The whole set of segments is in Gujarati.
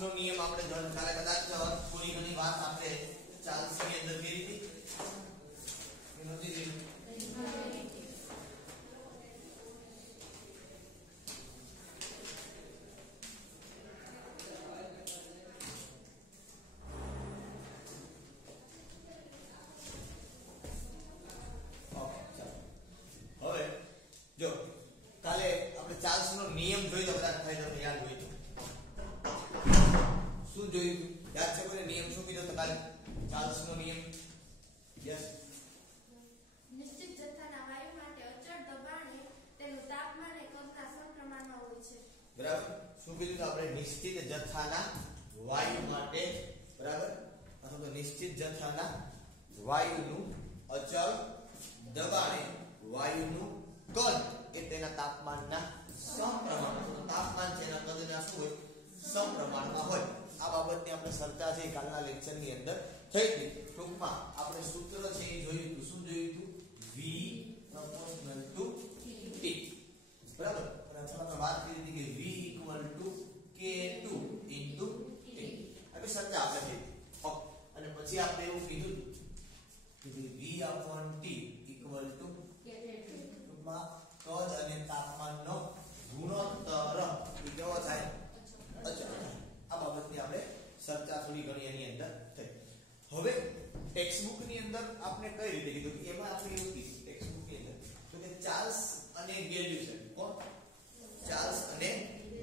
નો નિયમ આપણે કાલે કદાચ થોડી ઘણી વાત આપણે ચાર્લ્સ ની અંદર કરી હતી એ નહોતી જોઈ. હવે જો કાલે આપણે ચાર્લ્સ નો નિયમ જોઈ તો કદાચ થાય તો યાદ હોય તો શું જોયું યાદ છે કોઈને નિયમ શું કીધો તો કાલે ચાર્લ્સ નો નિયમ યસ નિશ્ચિત જથ્થાના વાયુ માટે અચળ દબાણે તેનું તાપમાન એ કદના સમપ્રમાણમાં હોય છે. બરાબર શું કીધું તો આપણે નિશ્ચિત જથ્થાના વાયુ માટે બરાબર અથવા તો નિશ્ચિત જથ્થાના વાયુનું અચળ દબાણે વાયુનું કદ એ તેના તાપમાનના સમપ્રમાણમાં તાપમાન છે એના કદના શું હોય સમપ્રમાણમાં હોય. આ બાબતની આપણે ચર્ચા છે કાલના લેક્ચરની અંદર થઈ હતી. ટૂંકમાં આપણે સૂત્ર છે એ જોયું હતું. શું જોયું હતું? V proportional to T. બરાબર અને આપણે વાત કરી હતી કે V equal to K2 into T. આપણે ચર્ચા આપણે થઈ અને પછી આપણે એવું કીધું કે V upon T equal to ટૂંકમાં કદ અને તાપમાનનો ગુણોત્તર એ કેવો થાય? અચળ. આ બાબતની આપણે ચર્ચા થોડી ઘણી એની અંદર થઈ. હવે ટેક્સ્ટબુક ની અંદર આપણે કઈ રીતે કીધું કે એમાં આપણે એવું કીધું ટેક્સ્ટબુક ની અંદર તો કે ચાર્લ્સ અને ગેલ્યુસન કોણ? ચાર્લ્સ અને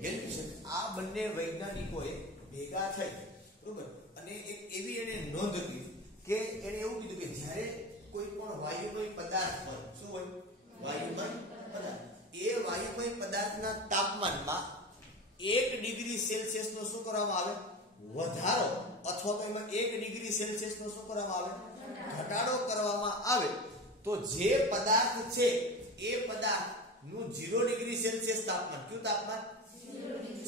ગેલ્યુસન આ બંને વૈજ્ઞાનિકોએ ભેગા થઈ બરોબર અને એક એવી એને નોંધ કરી કે એને એવું કીધું કે જ્યારે કોઈ પણ વાયુમય પદાર્થ હોય શું હોય? વાયુમય પદાર્થ એ વાયુમય પદાર્થના તાપમાનમાં 1 ડિગ્રી સેલ્સિયસ નો શું કરવામાં આવે? વધારો અથવા તો એમાં 1 ડિગ્રી સેલ્સિયસ નો શું કરવામાં આવે? ઘટાડો કરવામાં આવે તો જે પદાર્થ છે એ પદાર્થ નું 0 ડિગ્રી સેલ્સિયસ તાપમાન કયું તાપમાન?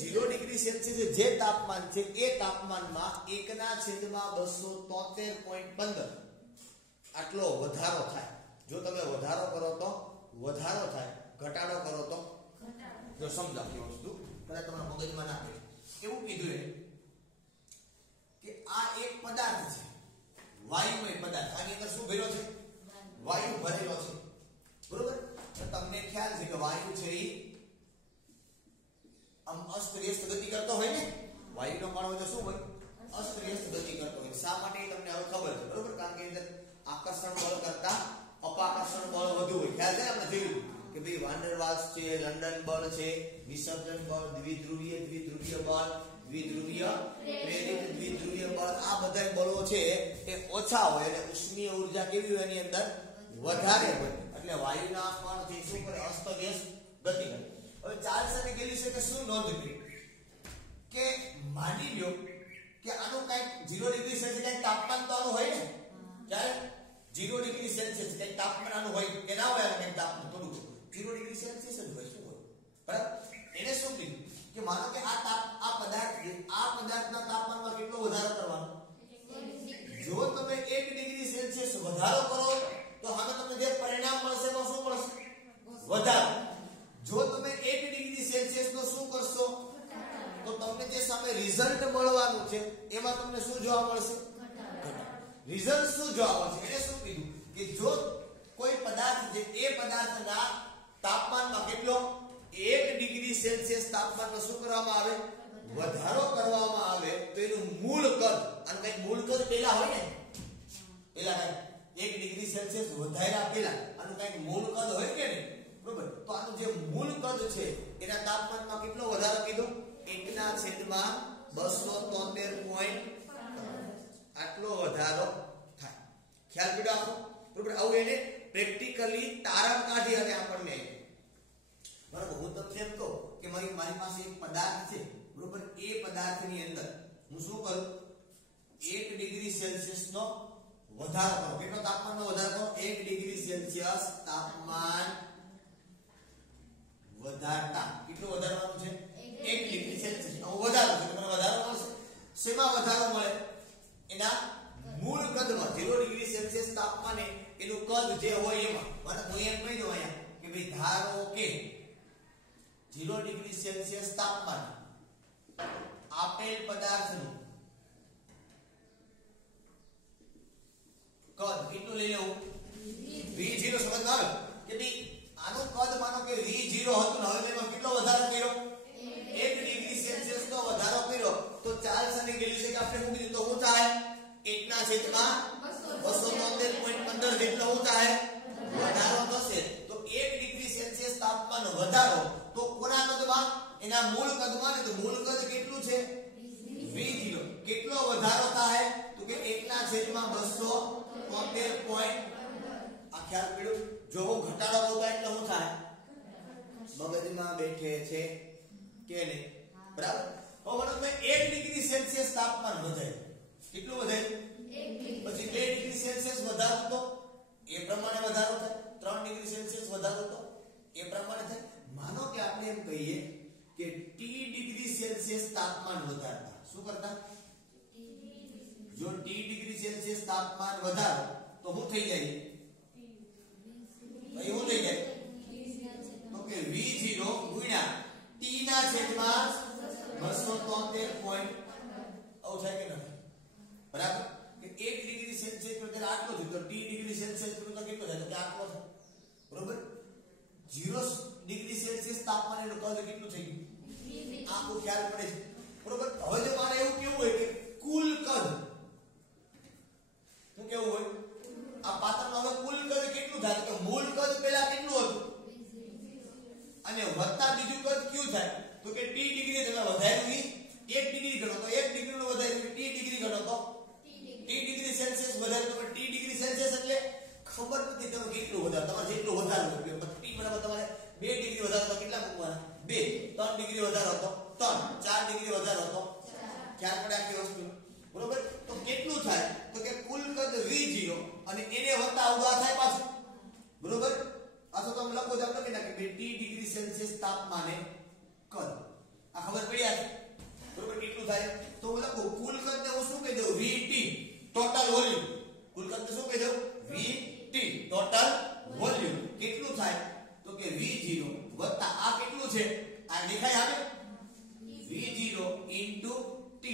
0 ડિગ્રી સેલ્સિયસ જે તાપમાન છે એ તાપમાનમાં 1/273.15 આટલો વધારો થાય. જો તમે વધારો કરો તો વધારો થાય, ઘટાડો કરો તો ઘટાડો. જો સમજાવ્યો વસ્તુ કદાચ તમારા મગજમાં ના આવે એવું કીધું કે આ એક પદાર્થ છે વાયુમય પદાર્થ. આની અંદર શું ભરેલો છે? વાયુ ભરેલો છે બરોબર. તો તમને ખ્યાલ છે કે વાયુ છે એ આમ અસ્તવ્યસ્ત ગતિ કરતો હોય ને. વાયુનો કણો તો શું હોય? અસ્તવ્યસ્ત ગતિ કરતો હોય. શા માટે તમને હવે ખબર છે બરોબર? કારણ કે અંદર આકર્ષણ બળ કરતા અપાકર્ષણ બળ વધુ હોય. ખ્યાલ છે આપણે જોયું કે ભાઈ વાન્ડર વાલ્સ છે, લંડન બળ છે, વિસર્જન બળ, દ્વિધ્રુવીય બળ, દ્વિધ્રુવીય પ્રેરિત દ્વિધ્રુવીય બળ આ બધા બળો છે એ ઓછા હોય અને ઉષ્મીય ઊર્જા કેવી હોય એની અંદર વધારે હોય. એટલે વાયુના કણ જે શું કરે? અસ્તવ્યસ્ત ગતિ કરે. હવે ચાર્લ્સ અને ગેલ્યુસે શું નોંધ કરી કે માની લ્યો કે આનું કઈક 0 ડિગ્રી સેલ્સિયસ કઈક તાપમાન તો આનું હોય ને. જ્યારે 0 ડિગ્રી સેલ્સિયસ કઈક તાપમાન આનું હોય કે ના હોય? કઈક તાપમાન થોડું 0 ડિગ્રી સેલ્સિયસ જ હોય. શું હોય? બરાબર. એને શું કીધું કે માનો કે આ પદાર્થના તાપમાનમાં કેટલો વધારો કરવાનો? જો તમે 1 ડિગ્રી સેલ્સિયસ વધારો કરો તો હવે તમને જે પરિણામ મળશે એમાં શું મળશે? વધારો. જો તમે 1 ડિગ્રી સેલ્સિયસ નો શું કરશો તો તમને જે સામે રિઝલ્ટ મળવાનું છે એમાં તમને શું જોવા મળશે? રિઝલ્ટ શું જોવા મળશે? એને શું કીધું કે જો કોઈ પદાર્થ છે એ પદાર્થના તાપમાનમાં કેટલો 1 ડિગ્રી સેલ્સિયસ તાપમાનમાં શું કરવામાં આવે? વધારો કરવામાં આવે તો એનું મૂળ કદ અને કઈ મૂળ કદ પેલા હોય ને પેલા 1 ડિગ્રી સેલ્સિયસ વધાર્યા પેલા આનું કઈ મૂળ કદ હોય કે નહીં બરોબર. તો આનું જે મૂળ કદ છે એના તાપમાનમાં કેટલો વધારો કીધો? 1/273. આટલો વધારો થાય. ખ્યાલ પડ્યો આપણો બરોબર. આવું એને પ્રેક્ટિકલી તારણ કાઢી અને આપણને બરાબર. હું તમને એમ કહું કે મારી પાસે એક પદાર્થ છે બરોબર. એ પદાર્થની અંદર હું શું કરું? 1 ડિગ્રી સેલ્સિયસ નો વધારો કરો. કેટલો તાપમાનનો વધારો કરો? 1 ડિગ્રી સેલ્સિયસ તાપમાન વધારતા કેટલું વધારવાનું છે? 1 ડિગ્રી સેલ્સિયસ નો વધારો છે. તમને વધારો મળશે. શેમાં વધારો મળે? એના મૂળ કદમાં. 0 ડિગ્રી સેલ્સિયસ તાપમાને એનું કદ જે હોય એમાં. મને હું એમ કહી દઉં અહીંયા કે ભાઈ ધારો કે 0 ડિગ્રી સેલ્સિયસ તાપમાન આપેલ પદાર્થનું કદ કેટલું લઈ લેવું v0 સમજમાં આવે કે ભાઈ આનું કદ માનો કે v0 હતું ને હવે એમાં કેટલો વધારો કર્યો 1 ડિગ્રી સેલ્સિયસ નો વધારો કર્યો તો ચાર્લ્સ અને ગેલી છે કે આપણે મૂકી દીધું તો શું થાય 1/273.15 જેટલો શું થાય વધારો થશે તો 1 ડિગ્રી સેલ્સિયસ તાપમાન વધારો તો કોના કદમાં એના મૂળ કદમાં ને તો મૂળ કદ કેટલું છે v0 કેટલો વધારો થાય તો કે 1/273. આ ખ્યાલ પડ્યો જો હું ઘટાડો કરું તો એટલે શું થાય મગજમાં બેઠે છે કે નહીં બરાબર હવે મને 1 ડિગ્રી સેલ્સિયસ તાપમાન વધે કેટલું વધે 1 પછી 2 ડિગ્રી સેલ્સિયસ વધારો તો એ પ્રમાણે વધારો થાય 3 ડિગ્રી સેલ્સિયસ વધારો તો એ પ્રમાણે થાય માનો કે આપણે એમ કહીએ કે T ડિગ્રી સેલ્સિયસ તાપમાન વધારતા શું કરતા જો T ડિગ્રી સેલ્સિયસ તાપમાન વધારો તો શું થઈ જાય ભાઈ શું થઈ જાય તો કે v0 ગુણ્યા t ના છેદમાં 273. આવું થાય કે નથી બરાબર કે 1 ડિગ્રી સેલ્સિયસ તો ત્યારે આટલો થયો તો t ડિગ્રી સેલ્સિયસ તો કેટલો થાય તો કે આટલો થાય બરોબર 0 ડિગ્રી સેલ્સિયસ તાપમાન એનું કદ કેટલું થઈ ગયું આખો ખ્યાલ પડે છે બરોબર હવે જો મારે એવું કેવું હોય કે કુલ કદ શું કેવું હોય આ પાત્રનો હવે કુલ કદ કેટલું થાય તો કે મૂળ કદ પહેલા કેટલું હતું અને વત્તા બીજું કદ કયું થાય તો કે t ડિગ્રી તમે વધાર્યું 1 ડિગ્રી ગણો તો 1 ડિગ્રી નું વધાર્યું t ડિગ્રી ગણો તો t ડિગ્રી સેલ્સિયસ વધાર્યું તો t ડિગ્રી સેલ્સિયસ એટલે ખબર નથી તમે કેટલું વધારો તમારે જેટલું વધારવું t બરાબર તમારે 2 ડિગ્રી વધારો તો કેટલા મૂકવાના 2 3 ડિગ્રી વધારો તો 3 4 ડિગ્રી વધારો તો ખ્યાલ પડે આખી વસ્તુ બરોબર તો કેટલું થાય તો કે કુલ કદ v0 અને એને વત્તા અવગા થાય પાછું બરોબર આ તો તમે લખો જ આપણે કે t ડિગ્રી સેલ્સિયસ તાપમાને કદ આ ખબર પડી આ બરોબર કેટલું થાય તો હું લખું કુલ કદ ને હું શું કહી દઉં vt ટોટલ વોલ્યુમ કુલ કદ ને શું કહી દઉં vt ટોટલ વોલ્યુમ કેટલું થાય તો કે v0 વત્તા આ કેટલું છે આ દેખાય આવે v0 t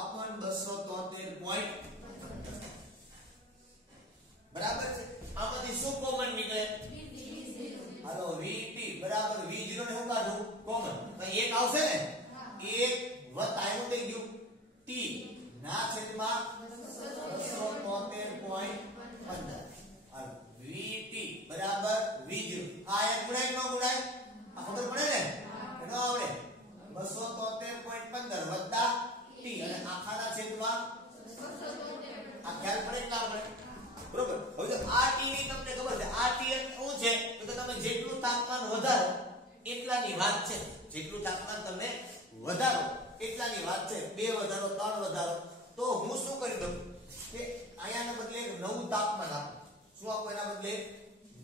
upon 273.15 બરાબર છે આમાંથી શું કોમન નીકળે હાલો vt બરાબર v0 ને હું કાઢું કોમન તો એક આવશે ને એક વત્તા એનું થઈ ગયું t ના છેદમાં 273.15 હાલો vt બરાબર v0 આ એક ગુણાય નો ગુણાય આ ખબર પડે ને ન આવડે 273.15 વત્તા t અને આખાના છેદમાં આ ખ્યાલ પડે કે ના પડે બરોબર હવે જો આ t ની તમને ખબર છે આ t શું છે તો કે તમે જેટલું તાપમાન વધારો એટલાની વાત છે જેટલું તાપમાન તમે વધારો એટલાની વાત છે 2 વધારો 3 વધારો તો હું શું કરી દઉં કે આયાના બદલે એક નવું તાપમાન આપો શું આપો એના બદલે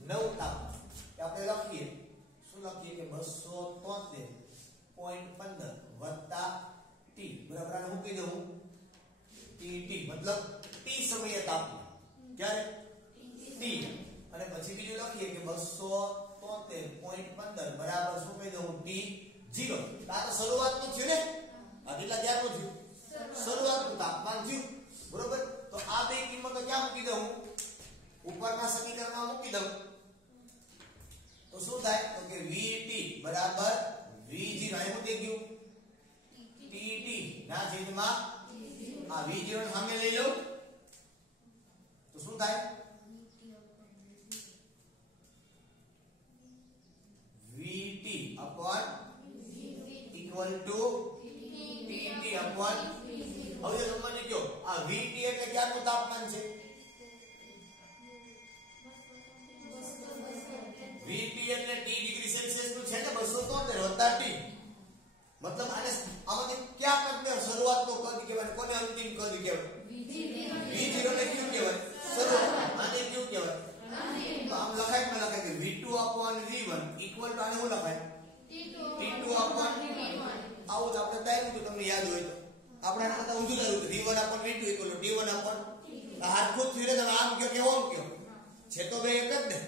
નવું તાપમાન આપણે લખીએ શું લખીએ કે 273.15 વત્તા t બરાબર આને હું કહી દઉં tt મતલબ t સમયે તાપમાન ક્યારે t અને પછી બીજું લખીએ કે 273.15 બરાબર શું કહી દઉં t0 આ તો શરૂઆતનું થયું ને આ કેટલા ત્યારનું થયું શરૂઆતનું તાપમાન થયું બરોબર તો આ બે કિંમતો ક્યાં મૂકી દઉં ઉપરના સમીકરણમાં મૂકી દઉં તો શું થાય તો કે vt બરાબર v0 અહીં મૂકી ગયું tt ના છેદમાં આ v0 ને સામે લઈ લઉં તો શું થાય vt upon equal to tt upon હવે તમને કયો આ vt એટલે ક્યાંનું તાપમાન છે vt એટલે t ડિગ્રી સેલ્સિયસ નું છે ને 273 વત્તા t मतलब આને આમાંથી ક્યાં કદને શરૂઆતનો કદ કહેવાય કોને અંતિમ કદ કહેવાય v0 ને ક્યું કહેવાય શરૂઆત આને ક્યું કહેવાય તો આમ લખાય કે લખાય કે v2 upon v1 equal to આને શું લખાય t2 upon આવું જ આપણે દાયરું તો તમને યાદ હોય તો આપણે આને કરતા ઊંધું કર્યું v1 upon v2 equal to t1 upon હાથખુદ ફીરે તમે આમ કયો કે ઓમ કયો છે તો બે એક જ ને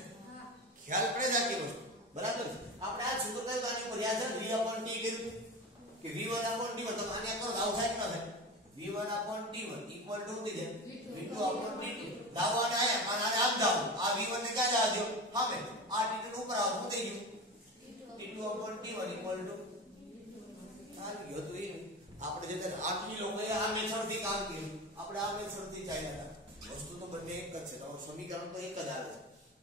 ખ્યાલ પડે જ આખી વસ્તુ બરાબર આપણે આ સૂત્ર કઈ આની ઉપર યાદ છે v upon t કર્યું કે v1 upon t1 તો આને કરો આવું થાય કે ના થાય v1 upon t1 equal to શું થઈ જાય v2 upon t2 દાવો આને આયા અને આને આમ દાવો આ v1 ને ક્યાં જવા દો સામે આ t2 ને ઉપર આવો શું થઈ ગયું t2 upon t1 equal to આ ગયો તો એ આપણે જે આટલી લોકોએ આ મેથડ થી કામ કર્યું આપણે આ મેથડ થી ચાલ્યા હતા વસ્તુ તો બંને એક જ છે તો સમીકરણ તો એક જ આવે છે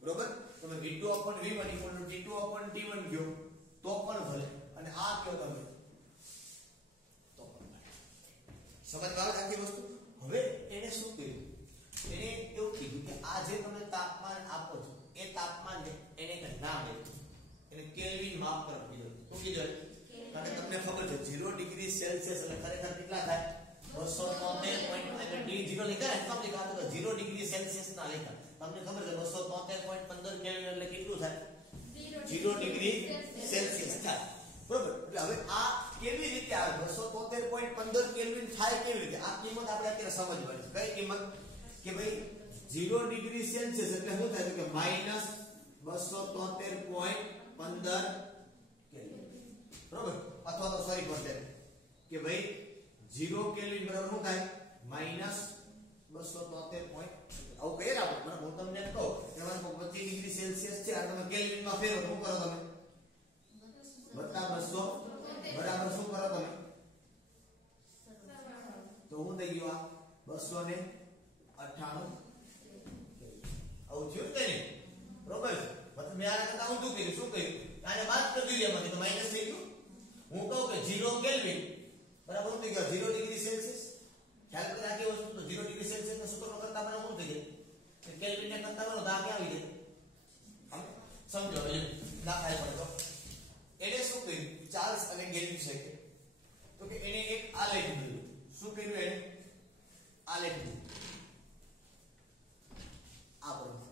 બરોબર તમે v2 upon v1 equal to t2 upon t1 ગયો તો પણ ભલે અને આ કયો તમે તો પણ સમજ આવે આખી વસ્તુ હવે એને શું કર્યું એને એવું કીધું કે આ જે તમે તાપમાન આપો છો એ તાપમાનને એને એક નામ આપ્યું એને કેલ્વિન માપ તરફ કીધું શું કીધું કારણ કે તમને ખબર છે 0 ડિગ્રી સેલ્સિયસ એટલે ખરેખર કેટલા થાય 273. એટલે d0 લખ્યા ને તમને કહો તો 0 ડિગ્રી સેલ્સિયસ ના લખ્યા તમને ખબર છે 273.15 કેલ્વિન એટલે કેટલું થાય 0 ડિગ્રી સેલ્સિયસ થાય બરોબર એટલે હવે આ કેવી રીતે આવે 273.15 કેલ્વિન થાય કેવી રીતે આ કિંમત આપણે અત્યારે સમજવાની છે કઈ કિંમત કે ભાઈ 0 ડિગ્રી સેલ્સિયસ એટલે શું થાય કે -273.15 કેલ્વિન બરોબર અથવા તો સોરી કરતે કે ભાઈ 0 કેલ્વિન બરાબર શું થાય -273. આવું કહીએ ને આપણે હું તમને કહું કે મને 25 ડિગ્રી સેલ્સિયસ છે આ તમે કેલ્વિન માં ફેરવો શું કરો તમે વત્તા 200 બરાબર શું કરો તમે તો હું થઈ ગયો આ 298 આવું થયું કે નહીં બરોબર મતલબ મેં આને કરતા ઊંધું કર્યું શું કર્યું આને બાદ કરી દીધું એમાંથી તો માઈનસ થઈ ગયું હું કહું કે 0 કેલ્વિન બરાબર શું થઈ ગયો 0 ડિગ્રી સેલ્સિયસ ખ્યાલ કરી આખી વસ્તુ તો 0 ડિગ્રી સેલ્સિયસ ના સૂત્ર કરતા મને શું થઈ જાય કે કેલ્વિન ને કરતા કરો તો આ ક્યાં આવી જાય સમજો એટલે દાખલા પડે તો એને શું કર્યું ચાર્લ્સ અને ગેલ્વિન તો કે એને એક આલેખ દીધું શું કર્યું એને આલેખ દીધું આ પ્રમાણે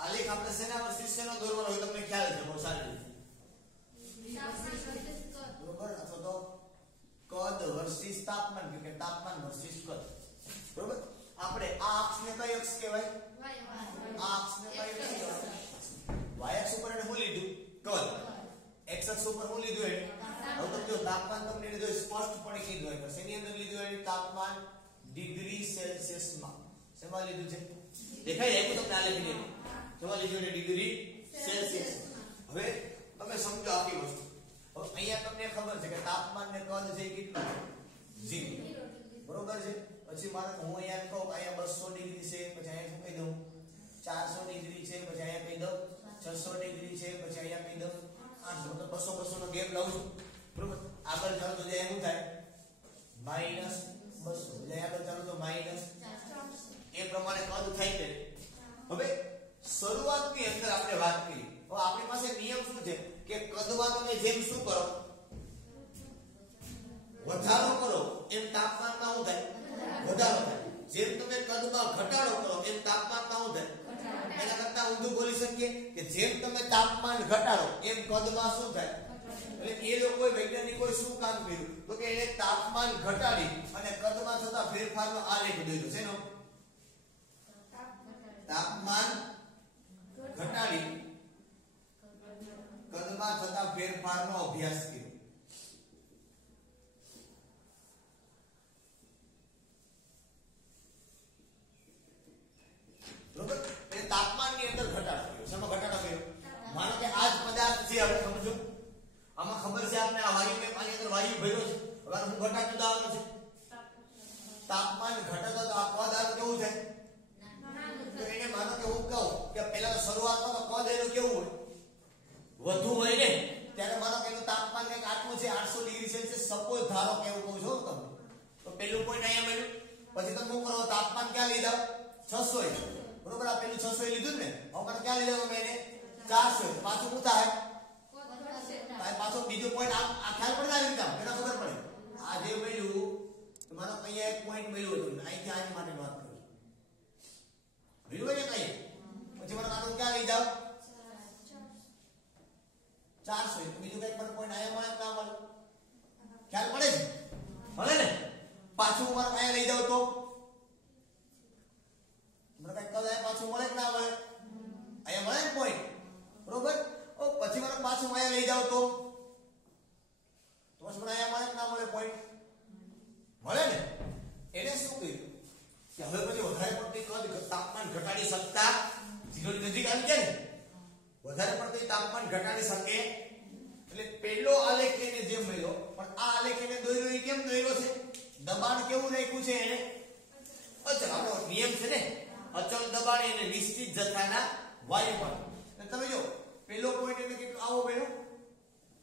આલેખ આપણે શેના વર્સિસ શેનો દોરવાનો હોય તમને ખ્યાલ છે બહુ સારી રીતે બરોબર અથવા તો કદ વર્સિસ તાપમાન કે તાપમાન વર્સિસ કદ બરોબર આપણે આ અક્ષને કઈ અક્ષ કહેવાય આ અક્ષને કઈ અક્ષ કહેવાય y અક્ષ ઉપર એને શું લીધું કદ x અક્ષ ઉપર શું લીધું એને હવે તમે જો તાપમાન તમને લીધું સ્પષ્ટપણે કીધું હોય શેની અંદર લીધું એને તાપમાન ડિગ્રી સેલ્સિયસ માં શેમાં લીધું છે દેખાય એવું તમને આલેખ લીધું શેમાં લીધું એને ડિગ્રી સેલ્સિયસ હવે તમે સમજો આખી વસ્તુ હવે અહીંયા તમને ખબર છે કે તાપમાન ને કદ છે કેટલું 0 બરોબર છે પછી મારે હું અહીંયા કહું અહીંયા 200 ડિગ્રી છે પછી અહીંયા શું કહી દઉં 400 ડિગ્રી છે પછી અહીંયા કહી દઉં 600 ડિગ્રી છે પછી અહીંયા કહી દઉં 800 તો 200 નો ગેપ લઉં છું બરોબર આગળ ચાલો તો જાય શું થાય -200 જાય આગળ ચાલો તો માઈનસ એ પ્રમાણે કદ થાય છે હવે શરૂઆતની અંદર આપણે વાત કરી હવે આપણી પાસે નિયમ શું છે કે કદમાં તમે જેમ શું કરો વધારો કરો એમ તાપમાનમાં શું થાય વધારો થાય જેમ તમે કદમાં ઘટાડો કરો એમ તાપમાનમાં શું થાય એના કરતા ઊંધું બોલી શકીએ કે જેમ તમે તાપમાન ઘટાડો એમ કદમાં શું થાય એટલે એ લોકોએ વૈજ્ઞાનિકોએ શું કામ કર્યું તો કે એને તાપમાન ઘટાડી અને કદમાં થતા ફેરફારનો આલેખ દોર્યો છે નો તાપમાન ઘટાડી કદમાં થતા ફેરફારનો અભ્યાસ કર્યો બરોબર એટલે તાપમાનની અંદર ઘટાડો કર્યો શેમાં ઘટાડો કર્યો માનો કે આ જ પદાર્થ છે હવે સમજો આમાં ખબર છે આપને આ વાયુ મેં આની અંદર વાયુ ભર્યો છે હવે હું ઘટાડતો દાવાનો છે તાપમાન ઘટતો તો આ પદાર્થ કેવું થાય તો એને માનો કે હું કહું કે પહેલા શરૂઆતમાં તો કદ એનું કેવું હોય વધુ હોય ને ત્યારે માનો કે એનું તાપમાન કંઈક આટલું છે 800 ડિગ્રી સેલ્સિયસ સપોઝ ધારો કે એવું કહું છું તમને તો પહેલું પોઈન્ટ અહીંયા મળ્યું પછી તમે શું કરો તાપમાન ક્યાં લીધા 600 છે બરોબર આ પેલું 600 લીધું ને હવે મને ક્યાં લીધા મેં એને 400 પાછું શું થાય પાછો બીજો પોઈન્ટ આ ખ્યાલ પડે આવી રીતે મને ખબર પડે આ જે મળ્યું તો માનો અહીંયા એક પોઈન્ટ મળ્યો હતો અહીંથી આની માટે વાત કરું મળ્યું ને કઈ પછી મને માનો ક્યાં લઈ જાવ 400 બીજું કઈ પણ પોઈન્ટ આયા માં ના મળે ખ્યાલ પડે છે ભલે ને પાછું મારે અહીંયા લઈ જાવ તો મને કઈ કદાચ પાછું મળે કે ના મળે અહીંયા મળે ને પોઈન્ટ બરોબર શકતા 0 ની નજીક આવી ગયા ને વધારે પડતું તાપમાન ઘટાડી શકે એટલે પહેલો આલેખ એને જે મળ્યો પણ આ આલેખ એને દોર્યો એ કેમ દોર્યો છે દબાણ કેવું રાખ્યું છે એને અચળ આપણો નિયમ છે ને અચળ દબાણ એને નિશ્ચિત જથ્થાના વાયુ પર અને તમે જો પહેલો પોઈન્ટ એટલે કેટલો આવો પહેલો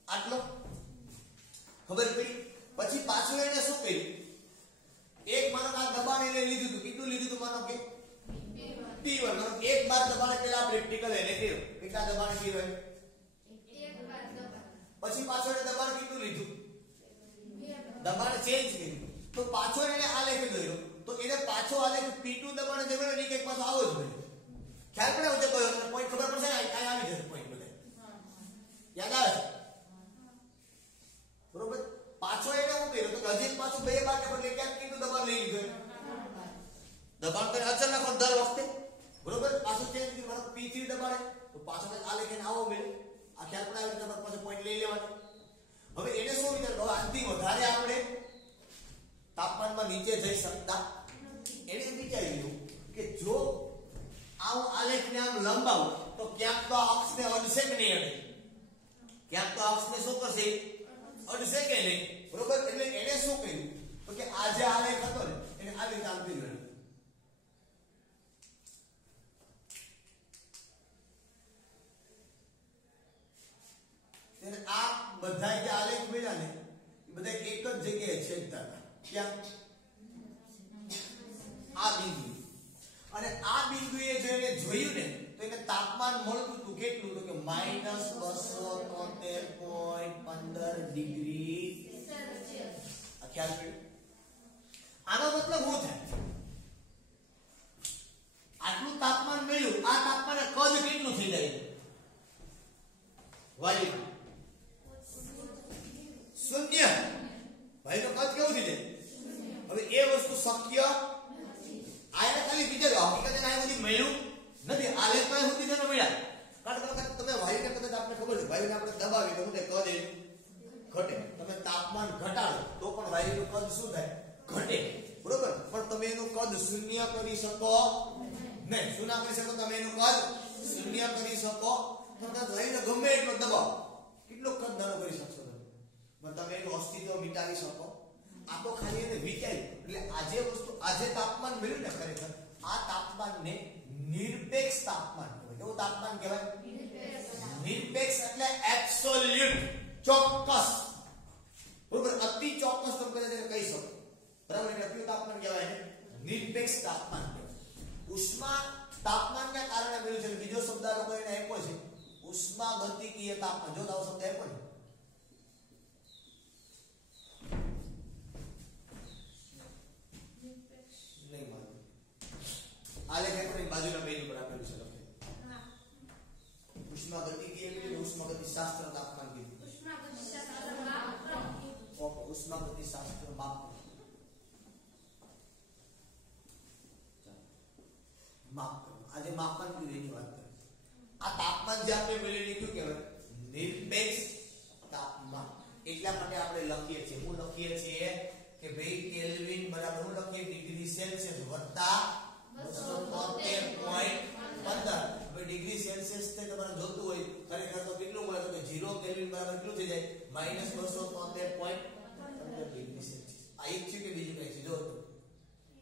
આટલો ખબર પડી પછી પાછું એને શું કર્યું એક માનો આ દબાણ એને લીધું હતું કેટલું લીધું હતું માનો કે P1 માનો એક બાર દબાણ પેલા પ્રેક્ટિકલ એને કર્યું કેટલા દબાણ કર્યું એક બાર દબાણ પછી પાછો એને દબાણ કેટલું લીધું દબાણ ચેન્જ કર્યું તો પાછો એને આલેખ દોર્યો તો એને પાછો આલેખ P2 દબાણ જે મળ્યો ને એક પાછો આવો જ મળ્યો ખ્યાલ પડે હું કયો તમને પોઈન્ટ ખબર પડશે ને આ આવી જશે પોઈન્ટ બધે યાદ આવે છે બરોબર પાછો એને શું કર્યું તો હજી પાછું બે બાર ને બદલે ક્યાંક P2 દબાણ લઈ લીધું દબાણ તો અચળ રાખો દર વખતે બરોબર પાછું ચેન્જ કર્યું P3 દબાણે તો પાછો આલેખ એને આવો મળ્યો આ ખ્યાલ પડે આવે તમારે પાછો પોઈન્ટ લઈ લેવાનો હવે એને શું વિચાર હવે આથી વધારે આપણે તાપમાનમાં નીચે જઈ શકતા એને વિચાર્યું કે જો આવું આલેખને આમ લંબાવું તો ક્યાંક તો આ અક્ષને અડશે કે નહીં અડે ક્યાંક તો અક્ષને શું કરશે અડશે કે નહીં બરોબર એટલે એને શું કર્યું તો કે આ જે આલેખ હતો ને એને આ રીતે આમ કર્યું ત્યારે આ બધા જે આલેખ મળ્યા ને એ બધા એક જ જગ્યાએ છેદતા હતા ક્યાં આ બિંદુ અને આ બિંદુએ જો એને જોયું ને તો એને તાપમાન મળતું હતું કેટલું તો કે -273.15 ડિગ્રી સેલ્સિયસ આ ખ્યાલ પડ્યો આનો મતલબ શું થાય આટલું તાપમાન મળ્યું આ તાપમાને કદ કેટલું થઈ જાય વાયુ શૂન્ય ભાઈ નો કદ કેવું થઈ જાય હવે એ વસ્તુ શક્ય આને ખાલી બીજા હકીકતે આ બધી મળ્યું નથી આલેખ માં સુધી તેને મળ્યા કારણ કે તમે વાયુને કદાચ આપને ખબર છે વાયુને આપણે દબાવી તો તે કદ ઘટે તમે તાપમાન ઘટાડો તો પણ વાયુનું કદ શું થાય ઘટે બરોબર પણ તમે એનું કદ શૂન્ય કરી શકો નહીં શું ના કરી શકો તમે એનું કદ શૂન્ય કરી શકો તો વાયુને ગમે એટલો દબાવો કેટલો કદ નાનો કરી શકશો તમે તમે એનું અસ્તિત્વ મિટાવી શકો આ તો ખાલી એને વિચાર્યું એટલે આજે વસ્તુ આજે તાપમાન મળ્યું ને ખરેખર આ તાપમાનને નિરપેક્ષ તાપમાન કહેવાય કેવું તાપમાન કહેવાય નિરપેક્ષ એટલે એબ્સોલ્યુટ ચોક્કસ બરોબર અતિ ચોક્કસ તમે કદાચ કહી શકો બરાબર એટલે કયું તાપમાન કહેવાય ને નિરપેક્ષ તાપમાન કહેવાય ઉષ્મા તાપમાનના કારણે મળ્યું છે બીજો શબ્દ આ લોકો એને આપ્યો છે ઉષ્માગતિકીય તાપમાન જો આવો શબ્દ આપ્યો ને આલેખ આપણે બાજુના પેજ ઉપર આપેલું છે લખે ઉષ્માગતિકીય એટલે ઉષ્માગતિશાસ્ત્ર તાપમાન કીધું ઉષ્માગતિશાસ્ત્ર માપક્રમ ઓકે ઉષ્માગતિશાસ્ત્ર માપક્રમ આજે માપન ની વાત કરીએ આ તાપમાન જે આપણે મેળવી લીધું કહેવાય નિરપેક્ષ તાપમાન એટલા માટે આપણે લખીએ છીએ હું લખીએ છીએ કે ભાઈ કેલ્વિન બરાબર હું લખીએ ડિગ્રી સેલ્સિયસ વત્તા 273.15 હવે ડિગ્રી સેલ્સિયસ તે તમારે જોતું હોય ખરેખર તો કેટલું મળે તો કે 0 કેલ્વિન બરાબર કેટલું થઈ જાય -273.15 ડિગ્રી સેલ્સિયસ આ એક છે કે બીજું કઈ છે જો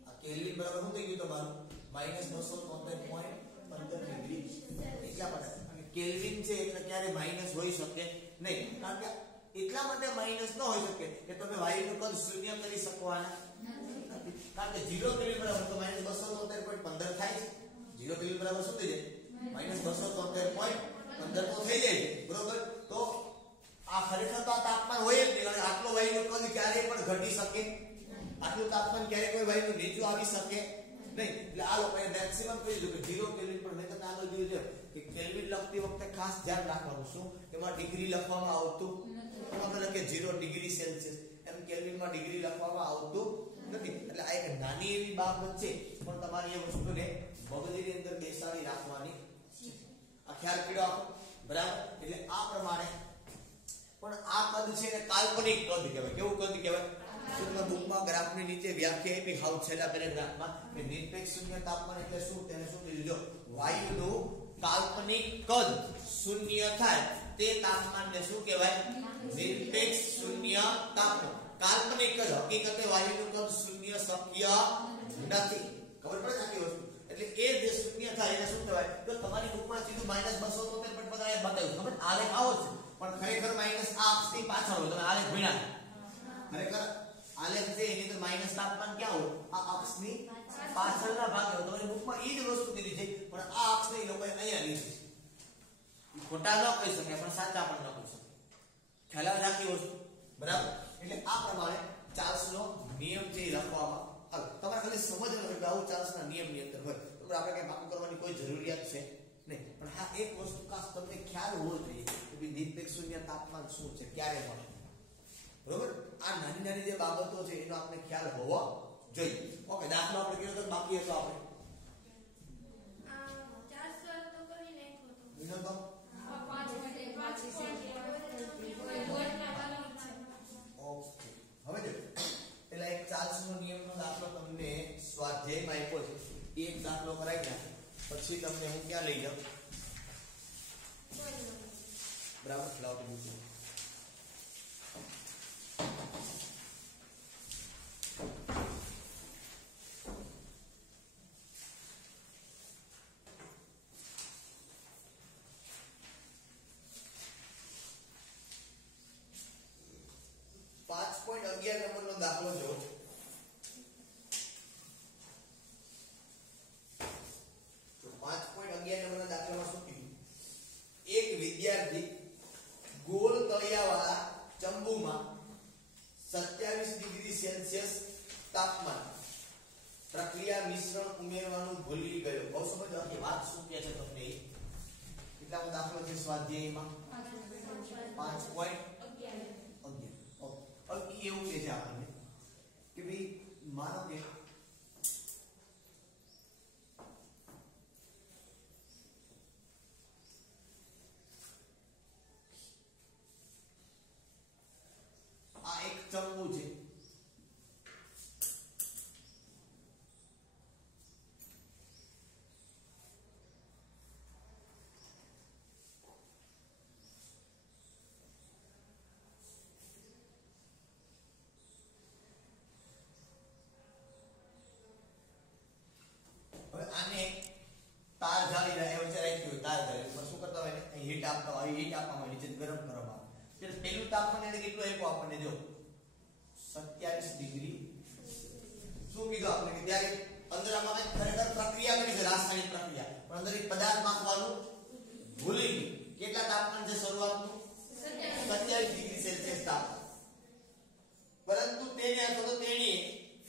આ કેલ્વિન બરાબર શું થઈ ગયું તમારું -273.15 ડિગ્રી એટલા માટે અને કેલ્વિન છે એટલે ક્યારે માઈનસ હોઈ શકે નહીં કારણ કે એટલા માટે માઈનસ ન હોઈ શકે કે તમે વાયુનું કદ શૂન્ય કરી શકવાના કારણ કે 0 કેલ્વિન બરાબર તો -273.15 થાય છે 0 કેલ્વિન બરાબર શું થઈ જાય -273.15 તો થઈ જાય છે બરોબર તો આ ખરેખર તો આ તાપમાન હોય જ નહીં અને આટલો વાયુનું કદ ક્યારેય પણ ઘટી શકે આટલું તાપમાન ક્યારેય કોઈ વાયુનું નીચું આવી શકે નહીં એટલે આ લોકોએ મેક્સિમમ કહી દીધું કે 0 કેલ્વિન પણ મેં તમને આગળ કીધું છે કે કેલ્વિન લખતી વખતે ખાસ ધ્યાન રાખવાનું શું એમાં ડિગ્રી લખવામાં આવતું આપણે લખીએ 0 ડિગ્રી સેલ્સિયસ એમ કેલ્વિનમાં ડિગ્રી લખવામાં આવતું નથી એટલે આ એક નાની એવી બાબત છે પણ તમારે એ વસ્તુને મગજની અંદર બેસાડી રાખવાની છે આ ખ્યાલ પીડો આપો બરાબર એટલે આ પ્રમાણે પણ આ કદ છે ને કાલ્પનિક કદ કહેવાય કેવું કદ કહેવાય તમે બુક ટૂંકમાં ગ્રાફની નીચે વ્યાખ્યા આપી હાવ છેલ્લા પેરેગ્રાફમાં કે નિરપેક્ષ શૂન્ય તાપમાન એટલે શું તેને શું કીધું જો વાયુનું કાલ્પનિક કદ શૂન્ય થાય તે તાપમાનને શું કહેવાય નિરપેક્ષ શૂન્ય તાપમાન કાલ્પનિક કદ હકીકતે વાયુનું કદ શૂન્ય શક્ય નથી ખબર પડે આખી વસ્તુ એટલે એ જે શૂન્ય થાય એને શું કહેવાય તો તમારી બુકમાં સીધું -273 પણ બતાવ્યું ખબર આલેખ આવો છે પણ ખરેખર માઈનસ આ અક્ષની પાછળ હોય તમે આલેખ ભણ્યા ખરેખર આલેખ છે એની અંદર માઈનસ તાપમાન ક્યાં હોય આ અક્ષની પાછળના ભાગે હોય તમારી બુકમાં એ જ વસ્તુ કીધી છે પણ આ અક્ષને એ લોકોએ અહીંયા લીધી છે ખોટા ન કહી શકે પણ સાચા પણ ન કહી શકે ખ્યાલ આવે આખી વસ્તુ બરાબર એટલે આ પ્રમાણે ચાર્લ્સનો નિયમ છે એ લખવામાં આવે તમારે ખાલી સમજવાનું કે આવું ચાર્લ્સના નિયમની અંદર હોય તો આપણે કઈ પાકું કરવાની કોઈ જરૂરિયાત છે નહીં પણ હા એક વસ્તુ ખાસ તમને ખ્યાલ હોવો જોઈએ કે નિરપેક્ષ શૂન્ય તાપમાન શું છે ક્યારે મળે બરોબર આ નાની નાની જે બાબતો છે એનો આપણે ખ્યાલ હોવો જોઈએ ઓકે દાખલો આપણે કેવો તો બાકી હતો આપણે 400 તો કરી નાખ્યો તો બીજો તો ઓકે હવે જો એટલે એક ચાર્લ્સનો નિયમનો દાખલો તમને સ્વાધ્યાયમાં આપ્યો છે એક દાખલો કરાવી નાખો પછી તમને હું ક્યાં લઈ જાઉં બરાબર લાવ દીધું 5.11 નંબરનો દાખલો જો તો 5.11 નંબરના દાખલામાં શું કીધું એક વિદ્યાર્થી ગોળ તળિયાવાળા ચંબુમાં 27 ડિગ્રી સેલ્સિયસ તાપમાન પ્રક્રિયા મિશ્રણ ઉમેરવાનું ભૂલી ગયો બહુ સમજો કે વાત શું કહે છે તમને કેટલામો દાખલો છે સ્વાધ્યાયમાં 5.11 अब એવું કે છે આપણને કે ભાઈ માનો કે આ એક ચંબુ છે આને તાર જાળી રહ્યા વચ્ચે રાખી હોય તાર જાળી પર શું કરતા હોય ને હીટ આપતા હોય હીટ આપવામાં નીચે ગરમ કરવામાં આવે એટલે પહેલું તાપમાન એને કેટલું આપ્યું આપણને જો 27 ડિગ્રી શું કીધું આપણે કે ત્યારે અંદર આમાં ખરેખર પ્રક્રિયા કરી છે રાસાયણિક પ્રક્રિયા પણ અંદર એક પદાર્થ નાખવાનું ભૂલી ગયું કેટલા તાપમાન છે શરૂઆતનું 27 ડિગ્રી સેલ્સિયસ તાપમાન પરંતુ તેને અથવા તો તેણે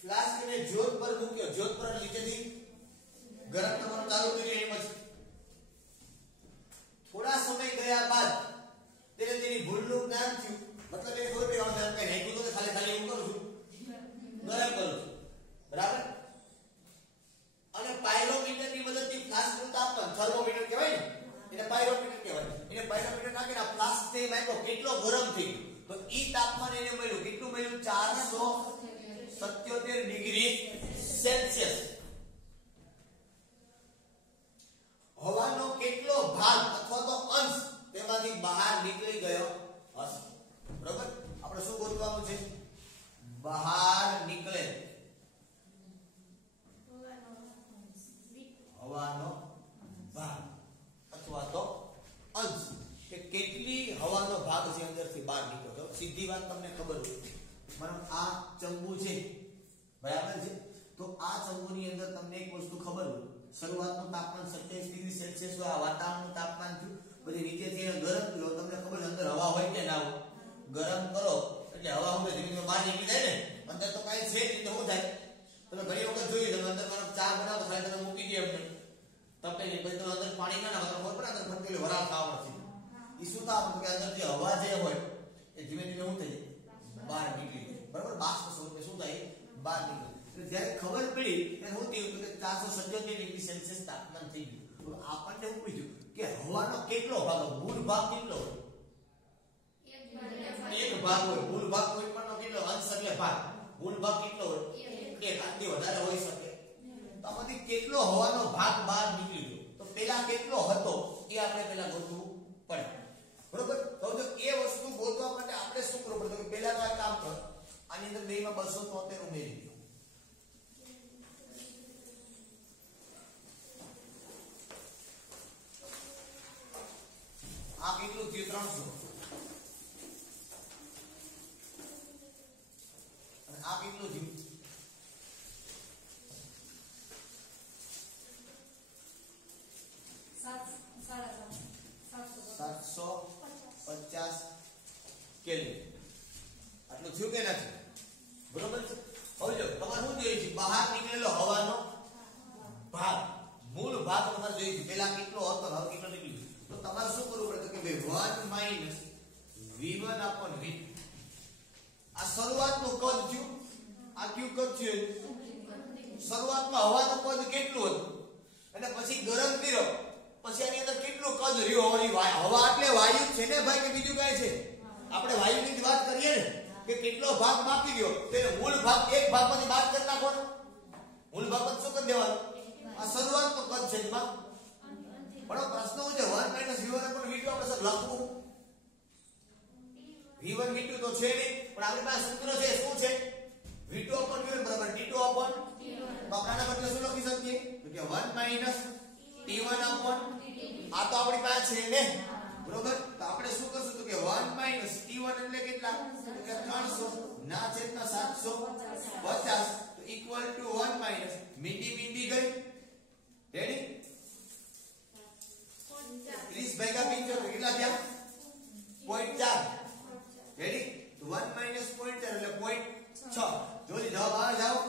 ફ્લાસ્કને જ્યોત પર મૂક્યો જ્યોત પર નીચેથી ગરમ કરવાનું ચાલુ કર્યું એમ જ થોડા સમય ગયા બાદ તેને તેની ભૂલનું જ્ઞાન થયું મતલબ એ ખબર પડી કે કઈ નાખ્યું તો ખાલી ખાલી હું કરું છું ગરમ કરું છું બરાબર અને પાયરોમીટરની મદદથી ફ્લાસ્કનું તાપમાન થર્મોમીટર કહેવાય ને એને પાયરોમીટર કહેવાય એને પાયરોમીટર નાખીને આ ફ્લાસ્ક તે માપ્યો કેટલો ગરમ થઈ ગયો તો ઈ તાપમાન એને મળ્યું કેટલું મળ્યું 477 ડિગ્રી સેલ્સિયસ હવાનો કેટલો ભાગ અથવા તો અંશ તેમાંથી બહાર નીકળી ગયો હશે બરોબર આપણે શું ગોતવાનું છે બહાર નીકળે હવાનો ભાગ અથવા તો અંશ કે કેટલી હવાનો ભાગ છે અંદરથી બહાર નીકળ્યો સીધી વાત તમને ખબર હોય મતલબ આ ચંબુ છે બરાબર છે તો આ ચંબુની અંદર તમને એક વસ્તુ ખબર હોય શરૂઆતનું તાપમાન 27 ડિગ્રી સેલ્સિયસ હોય આ વાતાવરણનું તાપમાન થયું પછી નીચેથી એને ગરમ કર્યો તમને ખબર અંદર હવા હોય કે ના હોય ગરમ કરો એટલે હવા હોય ધીમે ધીમે બહાર નીકળી જાય ને અંદર તો કાંઈ છે નહીં તો શું થાય તમે ઘણી વખત જોયું તમે અંદર ચા બનાવો ખાલી તમે મૂકી દે એમને તપેલી પછી તમે અંદર પાણી ના નાખો ખબર પડે અંદર ફટકેલી વરાળ ખાવા પડશે એ શું થાય કે અંદર જે હવા જે હોય એ ધીમે ધીમે શું થઈ જાય બહાર નીકળી જાય બરાબર બાષ્પ સ્વરૂપે શું થાય બહાર નીકળે જ્યારે ખબર પડી ત્યારે શું થયું કે 477 ડિગ્રી સેલ્સિયસ તાપમાન થઈ ગયું તો આપણને શું પૂછ્યું કે હવાનો કેટલો ભાગ મૂળ ભાગ કેટલો હોય એક ભાગ હોય મૂળ ભાગ કોઈ પણ નો કેટલો અંશ એટલે ભાગ મૂળ ભાગ કેટલો હોય? 1. આટલી વધારે હોઈ શકે. તો આમાંથી કેટલો હવાનો ભાગ બહાર નીકળી ગયો? તો પેલા કેટલો હતો એ આપણે પેલા ગોતવું પડે. બરોબર? તો જો એ વસ્તુ ગોતવા માટે આપણે શું કરવું પડે? તો પેલા તો આ કામ કર. આની અંદર 2 માં 273 ઉમેરી દો. આ કેટલું થયું? 300. અને આ કેટલું થયું? 750 કેલ્વિન. આટલું થયું કે નથી? બરોબર છે. હવે જો તમારે શું જોઈએ છે? બહાર નીકળેલો હવાનો ભાગ, મૂળ ભાગ તમારે જોઈએ છે. પહેલા કેટલો હતો, હવે કેટલો નીકળ્યો. તો તમારે શું કરવું પડે? તો કે ભાઈ 1 - v1 upon v2. આ શરૂઆતનું કદ થયું. આ કયું કદ થયું? શરૂઆતમાં હવાનું કદ કેટલું હતું અને પછી ગરમ કર્યો પછી આની અંદર કેટલું કદ રહ્યું? હવા એટલે વાયુ છે ને ભાઈ, કે બીજું કઈ છે? આપણે વાયુની વાત કરીએ ને કે કેટલો ભાગ બાકી ગયો, તેને મૂળ ભાગ એક ભાગમાંથી બાદ કરી નાખો ને. મૂળ ભાગમાં શું કરી દેવાનું? આ શરૂઆતનું કદ છે એમાં. પણ પ્રશ્ન શું છે? 1 - v1 upon v2 આપણે સર લખવું. v1 v2 તો છે નહીં, પણ આપણી પાસે સૂત્ર છે. શું છે? v2 upon v1 બરાબર t2 upon. તો આપણે આના બદલે શું લખી શકીએ? તો કે 1 - t1 upon. આ તો આપણી પાસે છે ને. બરોબર? તો આપણે શું કરશું? તો કે 1 - t1 એટલે કેટલા? તો કે 300 ના છેદમાં 750 તો ઇક્વલ ટુ 1 - મીંડી ગઈ. રેડી? 30 ભાગ્યા 75 કેટલા થયા? 0.4. રેડી? તો 1 - 0.4 એટલે 0.6. જોજી જવાબ આવે જાઓ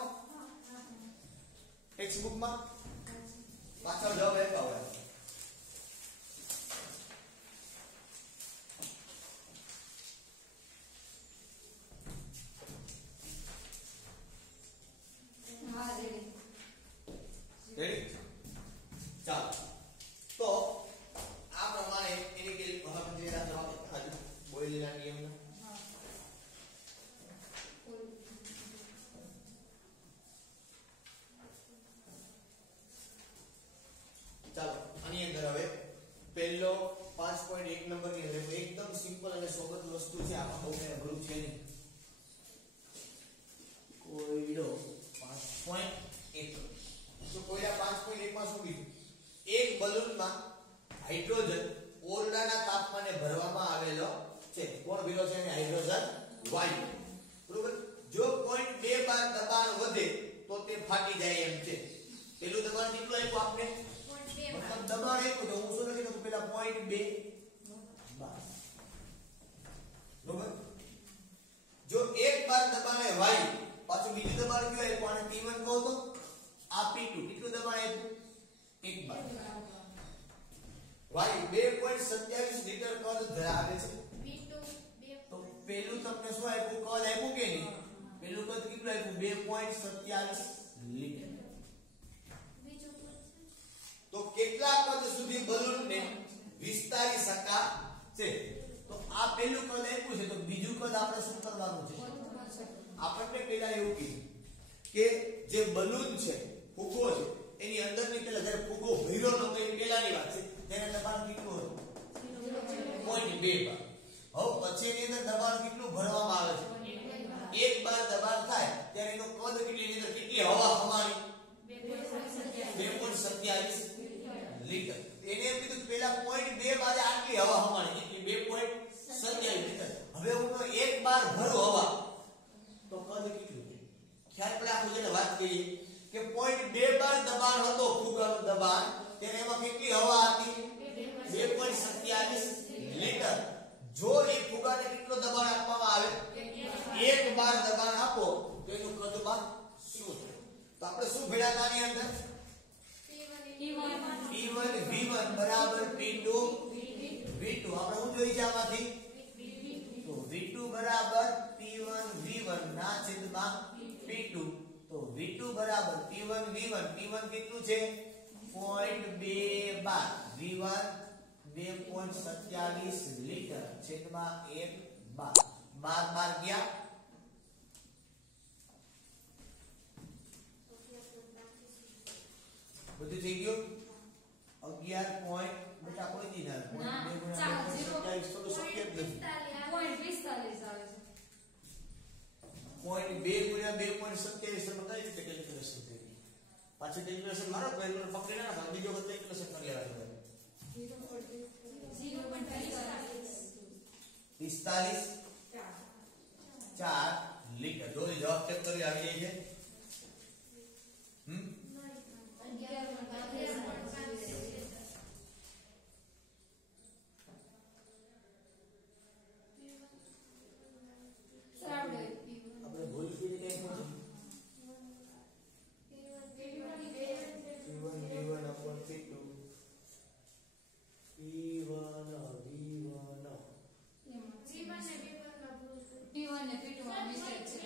ટેક્સ્ટ બુકમાં. પાછળ જવાબ લખવા હોય. રેડી? ચાલો. તો આ પ્રમાણે એની કે મહામંત્રીના જવાબ હતા બોયલના નિયમના. ચાલો આની અંદર હવે પહેલો 5.1 નંબરની અંદર એકદમ સિમ્પલ અને સોબત વસ્તુ છે. આમાં બહુ કઈ અઘરું છે નહીં. કોયડો 5.1. તો કોયડા 5.1 માં શું કીધું? એક બલૂનમાં હાઇડ્રોજન ઓરડાના તાપમાને ભરવામાં આવેલો છે. કોણ ભર્યો છે? હાઇડ્રોજન વાયુ. બરોબર? જો 0.2 બાર દબાણ વધે તો તે ફાટી જાય એમ છે. પેલું દબાણ કેટલું આપ્યું આપને? મતલબ દબાણ આપ્યું તો હું શું લખી દઉં? પેલા 0.2 બાર. બરોબર? જો 1 બાર દબાણે વાયુ, પાછું બીજું દબાણ કયું આપ્યું? આને P1 કહો તો આ P2. કેટલું દબાણ આપ્યું? 1 બાર. વાયુ 2.27 લિટર કદ ધરાવે છે. તો પેલું તમને શું આપ્યું? કદ આપ્યું કે નહીં? પેલું કદ કેટલું આપ્યું? 2.27 લિટર. તો કેટલા કદ સુધી બલૂનને વિસ્તારી શકાશે? તો આ પેલું કદ આપ્યું છે, તો બીજું કદ આપણે શું કરવાનું છે? આપણને પેલા એવું કીધું કે જે બલૂન છે, ફુગ્ગો છે, એની અંદરની પેલા જ્યારે ફુગ્ગો ભર્યો નતો એ પેલાની વાત છે. તેને દબાણ કેટલું હતું? 0.2 બાર. હવે પછી એની અંદર દબાણ કેટલું ભરવામાં આવે છે? 1 બાર દબાણ થાય ત્યારે એનો કદ કેટલી, એની અંદર કેટલી હવા હમાણી? 2.27 લિટર. એને એમ કીધું પેલા 0.2 બારે આટલી હવા હમાણી, એટલે 2.27 લિટર. હવે હું 1 બાર ભરું હવા તો કદ કેટલું? ખ્યાલ પડે? આપણે જેને વાત કરીએ કે 0.2 બાર દબાણ હતો ફુગ્ગાનું દબાણ, ત્યારે એમાં કેટલી હવા હતી? 2.27 લિટર. જો એ ફુગ્ગાને કેટલો દબાણ આપવામાં આવે? 1 બાર દબાણ આપો તો એનું કદમાં શું થાય? તો આપણે શું ભેળા આની અંદર? P1 V1 બરાબર P2 V2. આપણે શું જોઈ છે આમાંથી? તો V2 બરાબર P1 V1 ના છેદમાં P2. તો V2 બરાબર P1 V1. P1 કેટલું છે? 0.2 બાર. V1 2.27 લિટર છેદમાં 1 બાર. 12 બાર ગયા બધું થઈ ગયું 11 પોઈન્ટ બેટા કોઈ દી ના ના, 0.27 તો શક્ય જ નથી. 0.45 આવે છે. પોઈન્ટ 2 ગુણ્યા 2.27 તમે કઈ રીતે કેલ્ક્યુલેશન થઈ ગઈ પાછું કેલ્ક્યુલેશન મારો પેલું પકડી ના રાખો બીજો વખત કેલ્ક્યુલેશન કરી લેવાનું 45 4 લીટર જોઈ જવાબ ચેક કરી આવી જાય છે આપણે ભૂલ કરી કે P1 ને P2 માં મિસ્ટેક છે.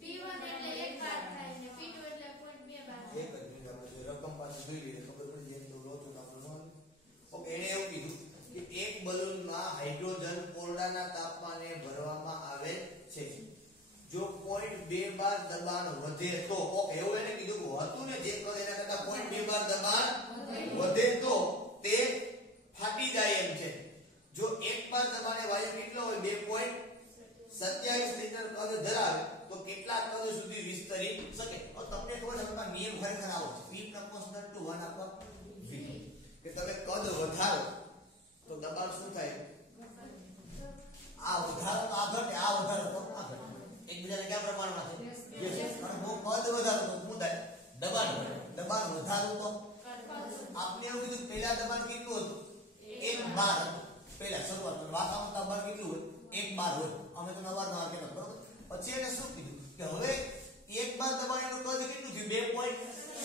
P1 એટલે 1 બાર થાય ને P2 એટલે 0.2 બાર. એક જ મિનિટ આપણે જો રકમ પાછી જોઈ લઈએ ખબર પડી જાય તો લોચો આપણો નો ઓકે એને એવું કીધું કે એક બલૂનમાં હાઇડ્રોજન કોરડાના તાપમાને ભરવામાં આવે છે જો 0.2 બાર દબાણ વધે તો ઓકે એવું એને કીધું કે હતું ને જે કદ એના કરતા 0.2 બાર દબાણ વધે તો તે ફાટી જાય એમ છે જો 1 બાર દબાણે વાયુ કેટલો હોય 2.27 લિટર કદ ધરાવે તો કેટલા કદ સુધી વિસ્તરી શકે તો તમને ખબર છે કે નિયમ ખરેખર આવો P proportional to 1 upon V કે તમે કદ વધારો તો દબાણ શું થાય આ વધારો તો આ ઘટે આ વધારો તો આ ઘટે એકબીજાને કયા પ્રમાણમાં છે અને હું કદ વધારો તો શું થાય દબાણ વધે દબાણ વધારો તો આપને એવું કીધું પહેલા દબાણ કેટલું હતું 1 બાર પહેલા શરૂઆતમાં વાતાવરણ દબાણ કેટલું હોય 1 બાર હોય અમે તો નવા કહેતા બરોબર પછી એને શું કીધું કે હવે 1 બાર દબાણ એનું કદ કેટલું થયું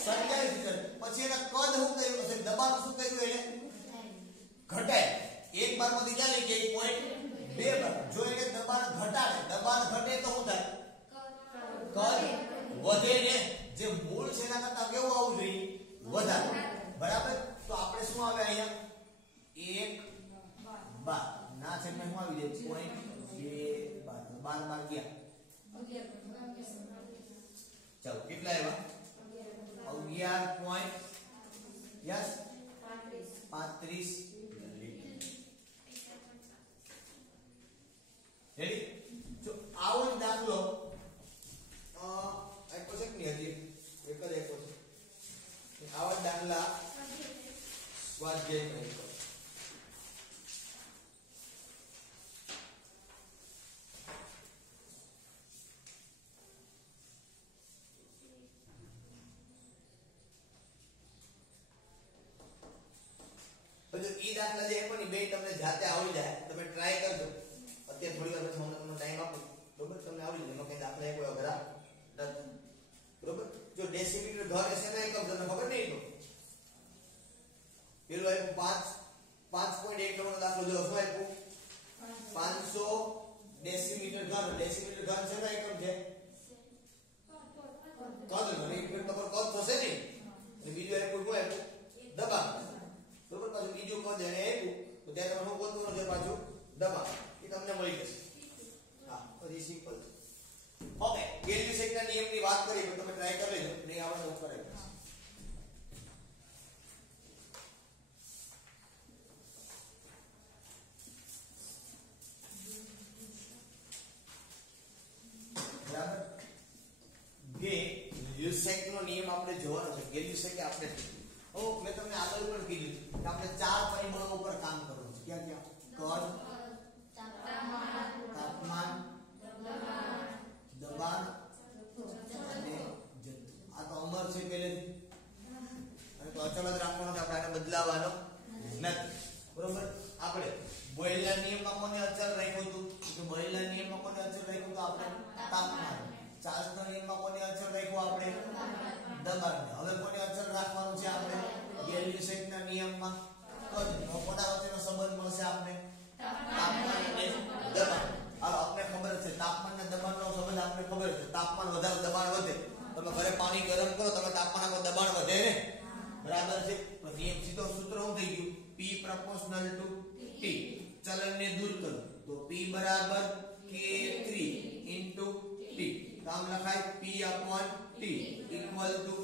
2.27 લિટર પછી એના કદ શું કર્યું પછી દબાણ શું કર્યું એને ઘટાય 1 બાર માંથી ક્યાં લઈ ગયા 1.2 બાર જો એને દબાણ ઘટાડે દબાણ ઘટે તો શું થાય કદ વધે ને જે મૂળ છે એના કરતા કેવું આવવું જોઈએ વધારે બરાબર તો આપણે શું આવે અહીંયા 1 બાર ના છે શું આવી જાય 0.2 બાર 12 બાર ગયા ચાલો કેટલા આવ્યા 11 પોઈન્ટ યસ 35 રેડી જો આવો જ દાખલો એક પછી ની હજી એક જ એક પછી આવા દાખલા સ્વાધ્યાય કરી તો ઈ દાખલા જે પણ બે તમને જાતે આવડી જાય તમે ટ્રાય કરજો અત્યારે થોડી વાર પછી હું તમને ટાઈમ આપું બરોબર તમને આવડી જાય એમાં કઈ દાખલા કોઈ અઘરા નથી બરોબર જો ડેસીમીટર ઘર હશે ને એકમ તમને ખબર નહીં તો પેલો આપ્યું 5.1 નંબરનો દાખલો જો શું આપ્યું 500 ડેસીમીટર ઘન ડેસીમીટર ઘન છે ને એકમ છે કદ મને એક મિનિટ તમારો કદ થશે ને અને બીજું આપ્યું શું આપ્યું દબાણ બરોબર પાછું બીજું કદ એને આપ્યું તો ત્યારે તમે શું ગોતવાનું છે પાછું દબાણ એ તમને મળી જશે હા પછી સિમ્પલ ઓકે ગેલ્યુસેકના નિયમની વાત કરી તો તમે ટ્રાય કરી લેજો નહીં આવડે તો કરાવી દેજો બરાબર ગેલ્યુસેકનો નિયમ આપણે જોવાનો છે ગેલ્યુસેક આપણે મેં તમને આગળ પણ કીધું કે આપણે 4 પરિબળો ઉપર કામ કરવાનું છે ક્યાં ક્યાં કદ તાપમાન દબાણ અને જથ્થો આ તો અમર છે પહેલેથી અને તો અચળ જ રાખવાનો છે આપણે આને બદલાવાનો નથી બરોબર આપણે બોયલના નિયમમાં કોને અચળ રાખ્યું હતું તો બોયલના નિયમમાં કોને અચળ રાખ્યું તો આપણે તાપમાન ચાર્લ્સના નિયમમાં કોને અચળ રાખ્યું આપણે દબાણ હવે કોને અચળ રાખવાનું છે આપણે ગેલ્યુસેકના નિયમમાં કદ કોના વચ્ચેનો સંબંધ મળશે આપણે તાપમાન અને દબાણ હાલો આપણે ખબર છે તાપમાન અને દબાણનો સંબંધ આપણે ખબર છે તાપમાન વધારે દબાણ વધે તમે ઘરે પાણી ગરમ કરો તમે તાપમાન આપો દબાણ વધે ને બરાબર છે તો નિયમ સીધો સૂત્ર શું થઈ ગયું P proportional to T ચલનને દૂર કરો તો P બરાબર K3 into T તો આમ લખાય P/T ઇક્વલ ટુ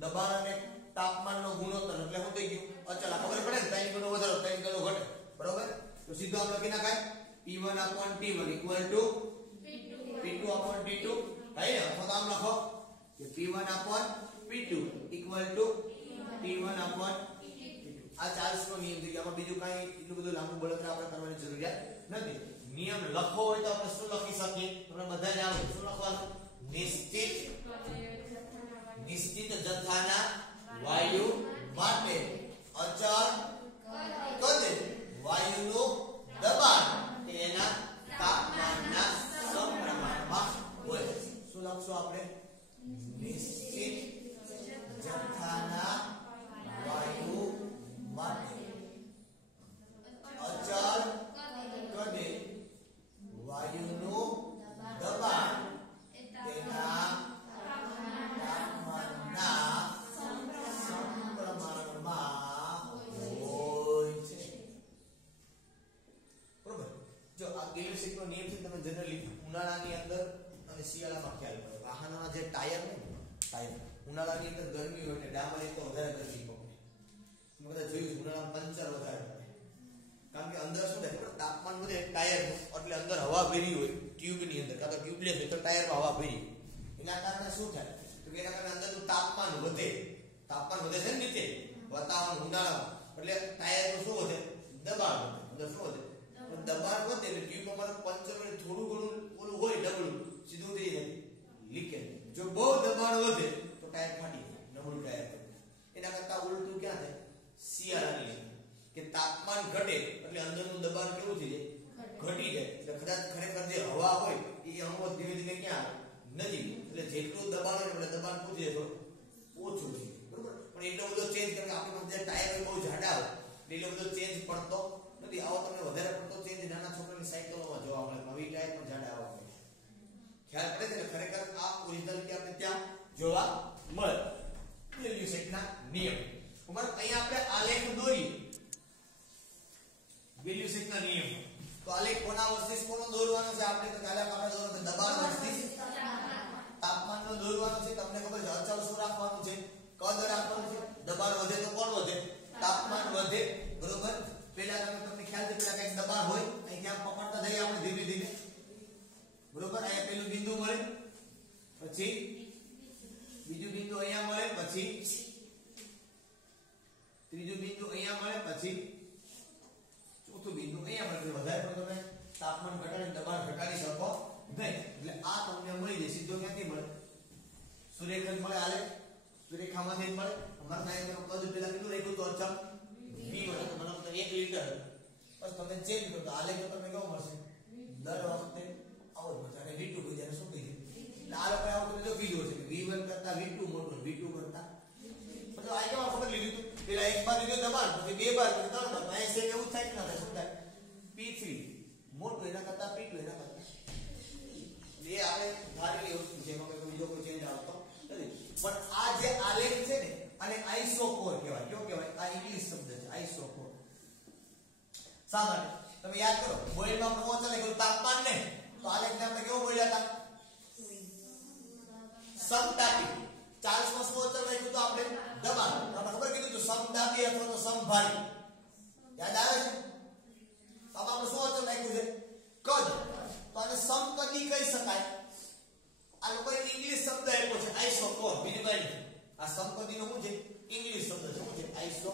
દબાણ અને તાપમાનનો ગુણોત્તર એટલે શું થઈ ગયું અચળ. આ ખબર પડે ને 3 ગણો વધારો 3 ગણો ઘટે બરોબર. તો સીધો આમ લખી નાખાય P1/T1 ઇક્વલ ટુ P2/T2 થાય ને. અથવા તો આમ લખો કે P1/P2 ઇક્વલ ટુ T1/T2. આ ચાર્લ્સ નો નિયમ છે કે આમાં બીજું કાંઈ એટલું બધું લાંબુ બળતરા આપણે કરવાની જરૂરિયાત નથી. નિયમ લખવો હોય તો આપણે શું લખી શકીએ તમને બધા જ આવડે. શું લખવાનું? નિશ્ચિત જથ્થાના વાયુ માટે અચળ કદે વાયુનું દબાણ કે એના તાપમાનના સમપ્રમાણમાં હોય. શું લખશું આપણે? નિશ્ચિત જથ્થાના વાયુ માટે અચળ કદે વાયુનું દબાણ તેના તાપમાનના સમપ્રમાણમાં હોય છે. બરોબર. જો આ ગેલિવસીટનો નિયમ છે તમે જનરલી ઉનાળાની અંદર અને શિયાળામાં ખ્યાલ પડે. વાહનોના જે ટાયર ને ટાયર ઉનાળાની અંદર ગરમી હોય એટલે ડામર એક તો વધારે ગરમી પકડે. તમે બધા જોયું ઉનાળામાં પંચર વધારે પડે કારણ કે અંદર શું થાય ખબર? તાપમાન વધે ટાયરનું એટલે અંદર હવા ભરી હોય ટ્યુબની અંદર કાં તો ટ્યુબલેસ હોય તો ટાયરમાં હવા ભરી. એના કારણે શું થાય તો કે એના કારણે અંદરનું તાપમાન વધે. તાપમાન વધે છે ને નીચે વાતાવરણ ઉનાળામાં એટલે ટાયરનું શું વધે? દબાણ વધે. અંદર શું વધે? દબાણ વધે એટલે ટ્યુબમાં પંચર હોય થોડું ઘણું ઓલું હોય ડબલું સીધું થઈ જાય લીકેજ. જો બહુ દબાણ વધે તો ટાયર ફાટી જાય નબળું ટાયર. એના કરતા ઉલટું ક્યાં થાય? શિયાળાની અંદર કે તાપમાન ઘટે એટલે અંદરનું દબાણ કેવું થઈ જાય? ઘટી જાય. એટલે કદાચ ખરેખર જે હવા હોય એ અણુઓ ધીમે ધીમે ક્યાં આવે? નજીક. એટલે જેટલું દબાણ હોય એટલે દબાણ પૂછી જાય થોડું ઓછું છે બરોબર. પણ એટલો બધો ચેન્જ કારણ કે આપણી પાસે ટાયર બહુ જાડા હોય એટલો બધો ચેન્જ પડતો નથી. આવો તમને વધારે પડતો ચેન્જ નાના છોકરાની સાયકલોમાં જોવા મળે. નવી ટાયર પણ જાડા આવવા મળે. ખ્યાલ પડે છે? ખરેખર આ ઓરિજિનાલિટી આપણે ત્યાં જોવા મળે. ગેલિવસીટના નિયમ. બરાબર. અહીંયા આપણે આલેખ દોરીએ ગેલિવસીટના નિયમ. તો આલેખ કોના વર્સિસ કોનો દોરવાનો છે? આપણે તો કાલે આપણે દોરવાનો છે દબાણ વર્સિસ તાપમાનનો દોરવાનો છે. તમને ખબર છે અચળ શું રાખવાનું છે? કદ રાખવાનું છે. દબાણ વધે તો કોણ વધે? તાપમાન વધે બરોબર. પહેલા તમને ખ્યાલ છે પેલા કઈક દબાણ હોય અહીં ત્યાં પકડતા જઈએ આપણે ધીમે ધીમે બરોબર. અહીંયા પેલું બિંદુ મળે પછી બીજું બિંદુ અહીંયા મળે પછી ત્રીજું બિંદુ અહીંયા મળે પછી ચોથું બિંદુ અહીંયા મળે. વધારે પણ તમે તાપમાન ઘટાડીને દબાણ ઘટાડી શકો નહીં. એટલે આ તમને મળી જાય. સીધો ક્યાંથી મળે? સુરેખા મળે. આલે સુરેખામાંથી મળે. અમારા નાયકનું કદ પેલા કેટલું રાખ્યું તો અચળ V1 તો મને 1 લિટર. બસ તમે ચેન્જ કરો તો આલેખ તમને કેવો મળશે? દર વખતે આવો જ મળશે. અને V2 બીજાને શું કહી દે? એટલે આ લોકો આવો તમે જો કીધું છે કે V1 કરતા V2 મોટું V2 કરતા તો આ કેવા ખબર લીધું હતું? પેલા એક બાર લીધું દબાણ પછી બે બાર પછી ત્રણ બાર. અહીં સેમ એવું થાય કે ના થાય? શું થાય? P3 મોટું એના કરતા P2 એના કરતા એ આપણે ધારેલી વસ્તુ છે. એમાં કોઈ બીજો કોઈ ચેન્જ આવતો નથી. પણ આ જે આલેખ છે ને અને આઇસોકોર કહેવાય. કયો કહેવાય? આ ઇંગ્લિશ શબ્દ છે આઇસોકોર. શા માટે? તમે યાદ કરો બોઇલમાં આપણે પહોંચે કે તાપમાન ને તો આલેખને આપણે કેવો બોલ્યા હતા? સમતાપી. ચાર્લ્સમાં શું અચળ રાખ્યું તો આપણે? દબાણ. આપણે ખબર કીધું તો સમતાપી અથવા તો સમભારી. યાદ આવે છે? તો આપણે શું અચળ રાખ્યું છે? કદ. તો આને સમકદી કહી શકાય. આ લોકોએ ઇંગ્લિશ શબ્દ આપ્યો છે આઇસોકોર. બીજું કઈ નહીં. આ સમકદીનો શું છે? ઇંગ્લિશ શબ્દ છે. શું છે? આઇસો.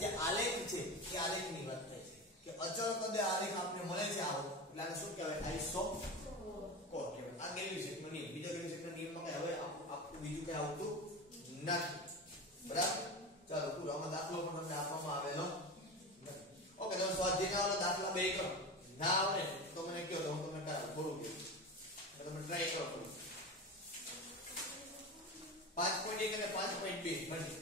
જે આલેખ છે એ આલેખની વાત થાય છે કે અચળ કદે આલેખ આપણે મળે છે આવો એટલે આને શું કહેવાય? આઇસોકોર કહેવાય. આ ગેલિવસીટનો નિયમ. બીજો ગેલિવસીટના નિયમમાં કઈ હવે આપણું બીજું કઈ આવતું નથી. બરાબર. ચાલો પૂરો. આમાં દાખલો પણ તમને આપવામાં આવેલો નથી. ઓકે તમે સ્વાધ્યાયના દાખલા બે કરો. ના આવડે તો મને કહો તો હું તમને થોડું કહું. તમે ટ્રાય કરો. 5.1 અને 5.2 બની